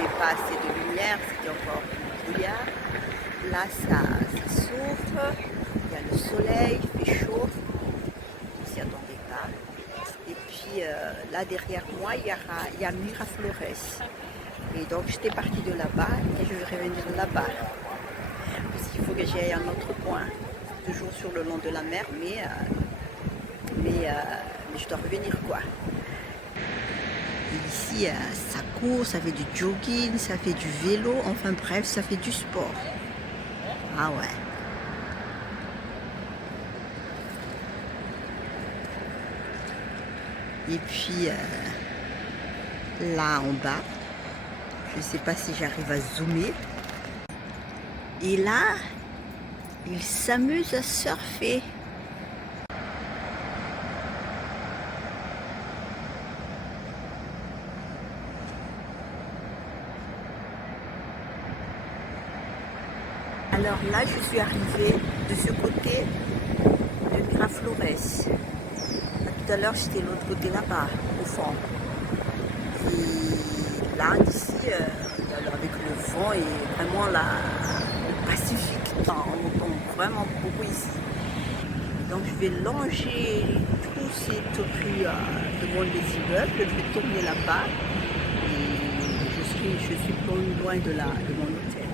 avait pas assez de lumière, c'était encore brouillard. Là, ça s'ouvre, il y a le soleil, il fait chaud, on s'y attendait pas. Et puis là, derrière moi, il y a Miraflores. Et donc, j'étais partie de là-bas et je vais revenir là-bas. Parce qu'il faut que j'aille à un autre point, toujours sur le long de la mer, mais je dois revenir quoi. Et ici, ça court, ça fait du jogging, ça fait du vélo, enfin bref, ça fait du sport. Ah ouais. Et puis là en bas, je ne sais pas si j'arrive à zoomer. Et là, ils s'amusent à surfer. Alors là, je suis arrivée de ce côté de Miraflores. Tout à l'heure, j'étais de l'autre côté là-bas, au fond. Et là, d'ici, avec le vent et vraiment le Pacifique, on entend vraiment beaucoup ici. Donc je vais longer toute cette rue devant les immeubles, je vais tourner là-bas et je suis pas loin de mon hôtel.